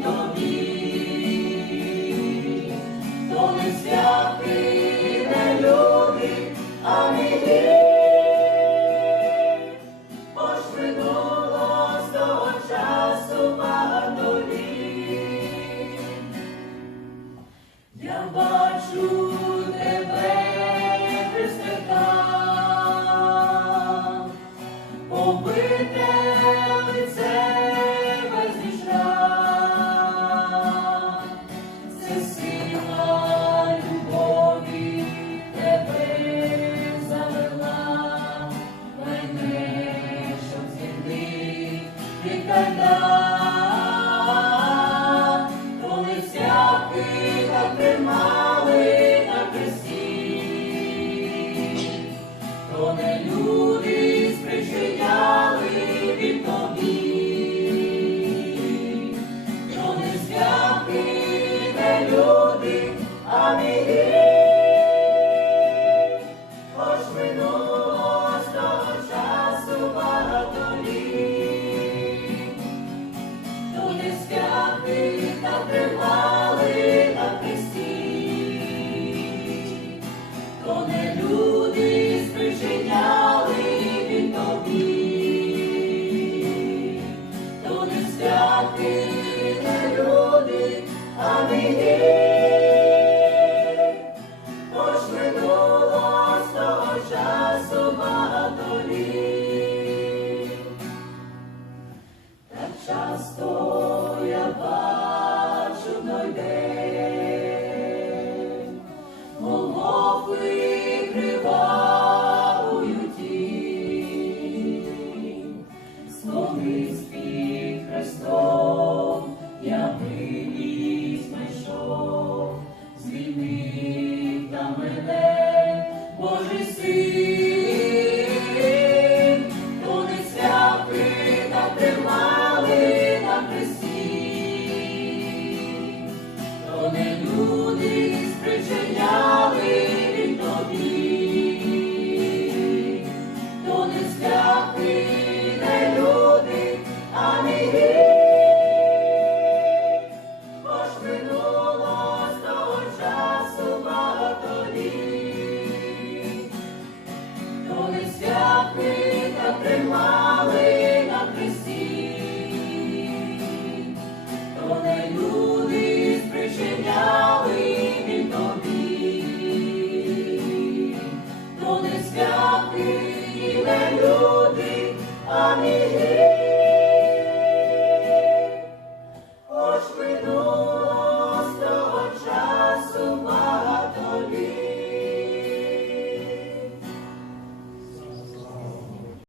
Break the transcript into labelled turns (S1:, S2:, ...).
S1: тобі. крізь знайшов, звільнив та мене, Божий син. святих і не люди, а мій.